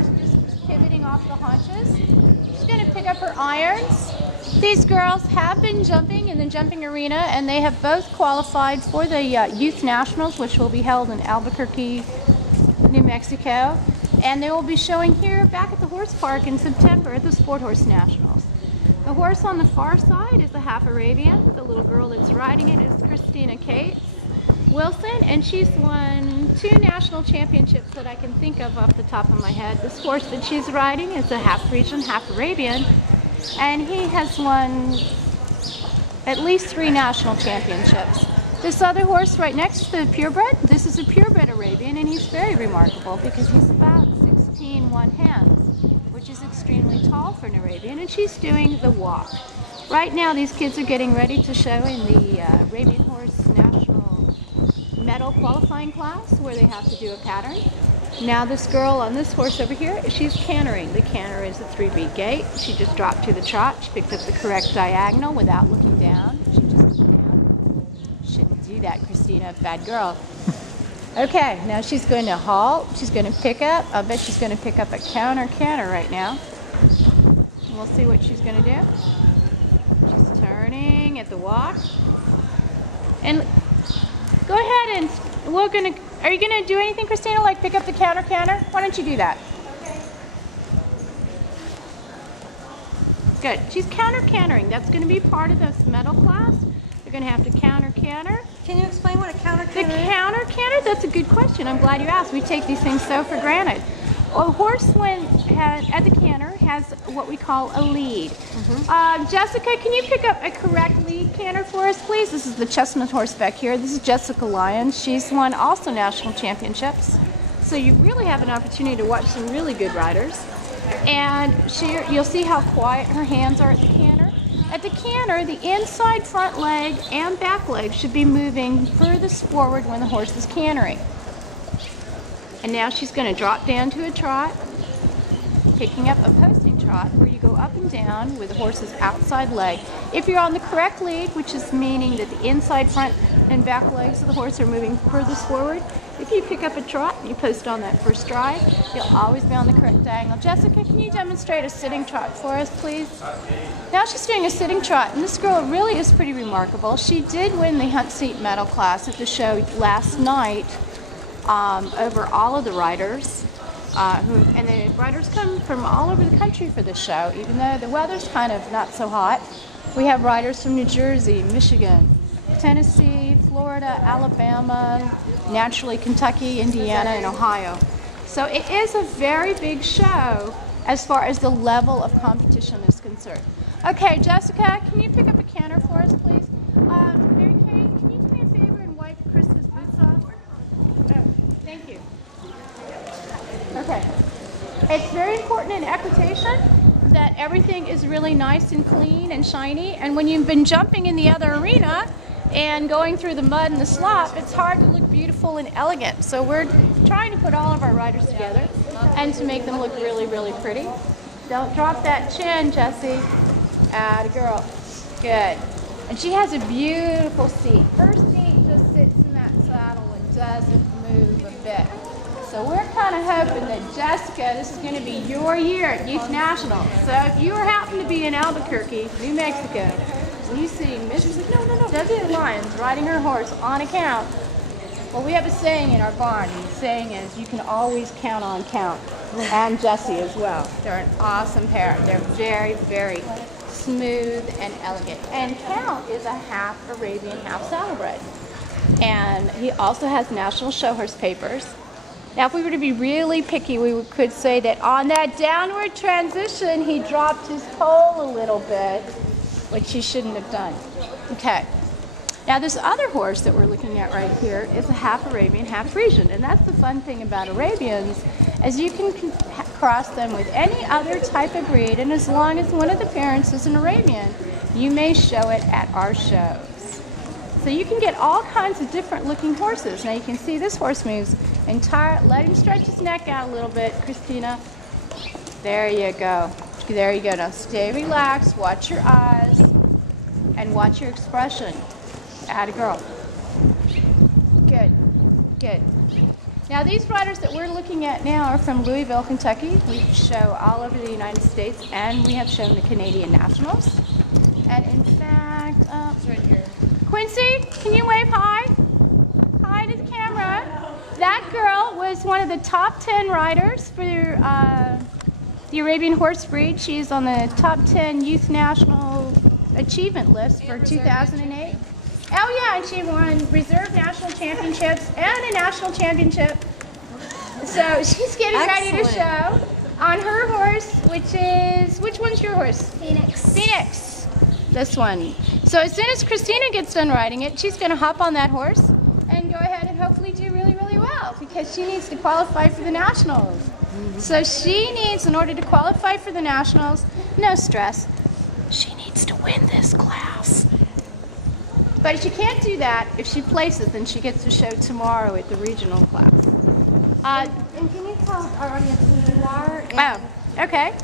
horse just pivoting off the haunches. She's going to pick up her irons. These girls have been jumping in the jumping arena, and they have both qualified for the Youth Nationals, which will be held in Albuquerque, New Mexico. And they will be showing here back at the horse park in September at the Sport Horse Nationals. The horse on the far side is a half Arabian. The little girl that's riding it is Christina Gaits Wilson, and she's won 2 national championships that I can think of off the top of my head. This horse that she's riding is a half Frisian, half Arabian, and he has won at least 3 national championships. This other horse right next to the purebred, this is a purebred Arabian, and he's very remarkable because he's about 16 one hands, which is extremely tall for an Arabian, and she's doing the walk. Right now these kids are getting ready to show in the Arabian Horse National Medal qualifying class where they have to do a pattern. Now this girl on this horse over here, she's cantering. The canter is a 3-beat gait. She just dropped to the trot. She picked up the correct diagonal without looking down. She just looked down. Shouldn't do that, Christina, bad girl. Okay, now she's going to halt. She's going to pick up. I bet she's going to pick up a counter canter right now. We'll see what she's going to do. She's turning at the walk. And go ahead and are you going to do anything, Christina, like pick up the counter canter? Why don't you do that? Okay. Good. She's counter cantering. That's going to be part of this medal class. They're going to have to counter canter. Can you explain what a counter canter is? The counter canter, that's a good question. I'm glad you asked. We take these things so for granted. A horse when at the canter has what we call a lead. Jessica, can you pick up a correct lead canter for us, please? This is the chestnut horse back here. This is Jessica Lyons. She's won also national championships. So you really have an opportunity to watch some really good riders. And you'll see how quiet her hands are at the canter. At the canter, the inside front leg and back leg should be moving furthest forward when the horse is cantering. And now she's going to drop down to a trot, picking up a posting trot where you go up and down with the horse's outside leg. If you're on the correct lead, which is meaning that the inside front and back legs of the horse are moving furthest forward, if you pick up a trot and you post on that first stride, you'll always be on the correct diagonal. Jessica, can you demonstrate a sitting trot for us, please? Now she's doing a sitting trot, and this girl really is pretty remarkable. She did win the Hunt Seat Medal class at the show last night over all of the riders. And the riders come from all over the country for this show, even though the weather's kind of not so hot. We have riders from New Jersey, Michigan, Tennessee, Florida, Alabama, naturally Kentucky, Indiana, and Ohio. So it is a very big show as far as the level of competition is concerned. Okay, Jessica, can you pick up a canter for us, please? Mary Kate, can you do me a favor and wipe Krista's boots off? Oh, thank you. Okay. It's very important in equitation that everything is really nice and clean and shiny, and when you've been jumping in the other arena and going through the mud and the slop, it's hard to look beautiful and elegant. So we're trying to put all of our riders together and to make them look really, really pretty. Don't drop that chin, Jessie. Atta girl. Good. And she has a beautiful seat. Her seat just sits in that saddle and doesn't move a bit. So we're kind of hoping that Jessica, this is going to be your year at Youth National. So if you happen to be in Albuquerque, New Mexico, and you see Mrs. W. Lyons riding her horse on account, well, we have a saying in our barn, and the saying is, you can always count on Count, and Jessie as well. They're an awesome pair. They're very, very smooth and elegant. And Count is a half Arabian, half saddlebred. And he also has national show horse papers. Now, if we were to be really picky, we could say that on that downward transition, he dropped his pole a little bit, which he shouldn't have done. Okay. Now, this other horse that we're looking at right here is a half Arabian, half Frisian. And that's the fun thing about Arabians, is you can cross them with any other type of breed, and as long as one of the parents is an Arabian, you may show it at our shows. So you can get all kinds of different looking horses. Now you can see this horse moves entire, let him stretch his neck out a little bit, Christina. There you go. There you go. Now stay relaxed, watch your eyes, and watch your expression. Atta girl. Good, good. Now these riders that we're looking at now are from Louisville, Kentucky. We show all over the United States, and we have shown the Canadian Nationals. And in fact, It's right here. Quincy, can you wave hi? Hi to the camera. That girl was one of the top 10 riders for the Arabian horse breed. She's on the top 10 Youth National Achievement list for 2008. Oh yeah, and she won reserve national championships and a national championship. So she's getting ready to show on her horse, which one's your horse? Phoenix. Phoenix. This one. So as soon as Christina gets done riding it, she's going to hop on that horse and go ahead and hopefully do really, really well because she needs to qualify for the nationals. So she needs, in order to qualify for the nationals, no stress, she needs to win this class. But if she can't do that, if she places, then she gets to show tomorrow at the regional class. And can you tell our audience who you are? And Okay.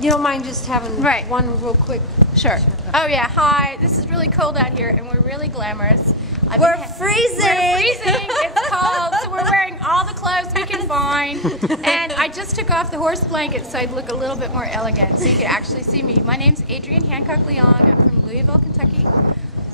you don't mind just having one real quick? Sure. Oh yeah, hi. This is really cold out here and we're really glamorous. We're freezing. We're freezing. It's cold, so we're wearing all the clothes we can find. And I just took off the horse blanket so I'd look a little bit more elegant so you could actually see me. My name's Adrienne Hancock-Leong. I'm from Louisville, Kentucky.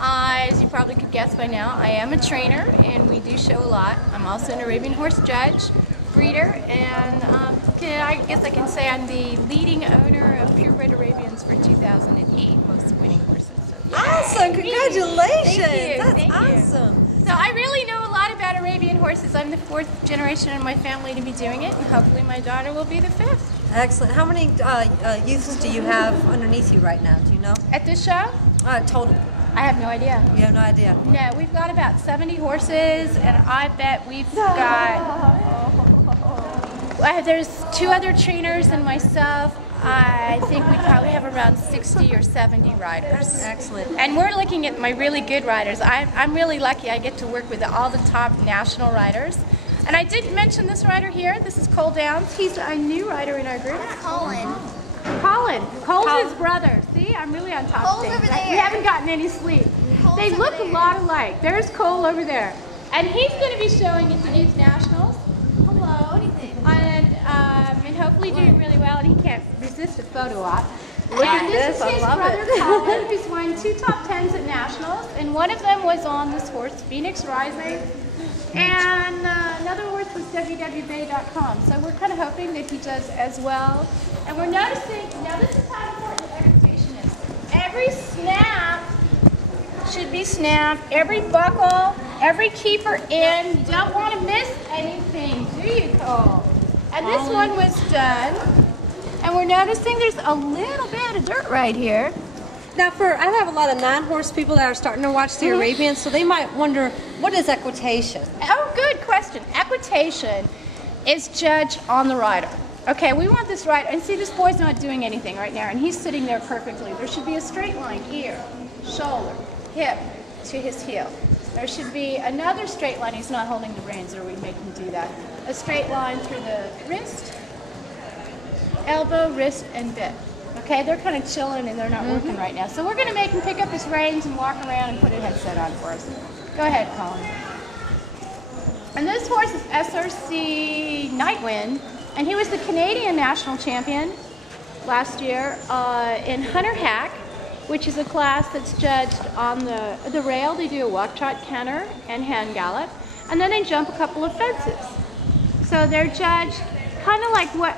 As you probably could guess by now, I am a trainer and we do show a lot. I'm also an Arabian horse judge, breeder, and I guess I can say I'm the leading owner of Purebred Arabians for 2008, most winning horses. So, Awesome! Congratulations! Thank you. That's Thank you. awesome. So I really know a lot about Arabian horses. I'm the 4th generation in my family to be doing it, and hopefully my daughter will be the 5th. Excellent. How many youths do you have underneath you right now? Do you know? At this show? Total. I have no idea. You have no idea. No, we've got about 70 horses, and I bet we've got... There's 2 other trainers and myself. I think we probably have around 60 or 70 riders. Excellent. And we're looking at my really good riders. I'm really lucky. I get to work with all the top national riders. And I did mention this rider here. This is Cole Downs. He's a new rider in our group. Colin. Cole's his brother. See, I'm really on top of Cole's things. over there. We haven't gotten any sleep. Cole's They over look a there. lot alike. There's Cole over there. And he's going to be showing at the Youth Nationals. Hello. And hopefully doing really well. And he can't resist a photo op. Look at And this, is I his love brother it. Colin. He's won 2 top 10s at Nationals. And one of them was on this horse, Phoenix Rising. And another horse was www.bay.com. So we're kind of hoping that he does as well. And we're noticing, now this is how important equitation is. Every snap should be snapped, every buckle, every keeper in. You don't want to miss anything, do you, Cole? And this one was done. And we're noticing there's a little bit of dirt right here. Now, I have a lot of non-horse people that are starting to watch the Arabians, so they might wonder, what is equitation? Oh, good question. Equitation is judged on the rider. Okay, we want this rider, and see, this boy's not doing anything right now, and he's sitting there perfectly. There should be a straight line, ear, shoulder, hip to his heel. There should be another straight line. He's not holding the reins, or we make him do that. A straight line through the wrist, elbow, wrist, and bit. Okay, they're kind of chilling and they're not working right now. So we're going to make him pick up his reins and walk around and put a headset on for us. Go ahead, Colin. And this horse is SRC Nightwind, and he was the Canadian National Champion last year in Hunter Hack, which is a class that's judged on the rail. They do a walk, trot, canter, and hand gallop, and then they jump a couple of fences. So they're judged kind of like what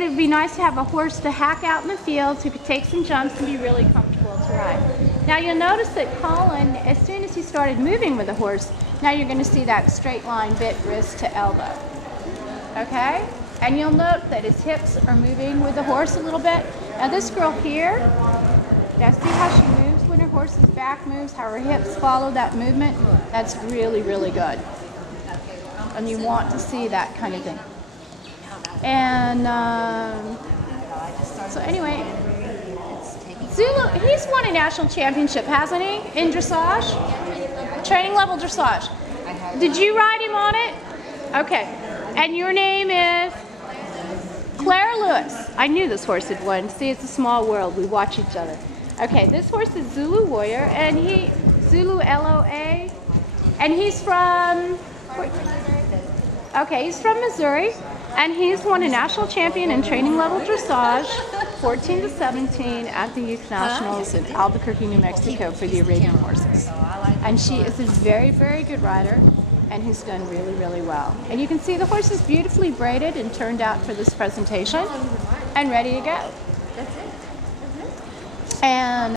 it would be nice to have a horse to hack out in the fields who could take some jumps and be really comfortable to ride. Now you'll notice that Colin, as soon as he started moving with the horse, now you're going to see that straight line bit, wrist to elbow. Okay? And you'll note that his hips are moving with the horse a little bit. Now this girl here, now see how she moves when her horse's back moves, how her hips follow that movement? That's really, really good. And you want to see that kind of thing. And so anyway, Zulu, he's won a national championship, hasn't he, in dressage? Training level dressage. Did you ride him on it? Okay. And your name is? Claire Lewis. I knew this horse had won. See, it's a small world. We watch each other. Okay, this horse is Zulu Warrior, and Zulu LOA, and he's from Okay, he's from Missouri, and he's won a national champion in training level dressage, 14 to 17 at the Youth Nationals in Albuquerque, New Mexico for the Arabian horses. And she is a very, very good rider, and he's done really, really well. And you can see the horse is beautifully braided and turned out for this presentation and ready to go. That's it. And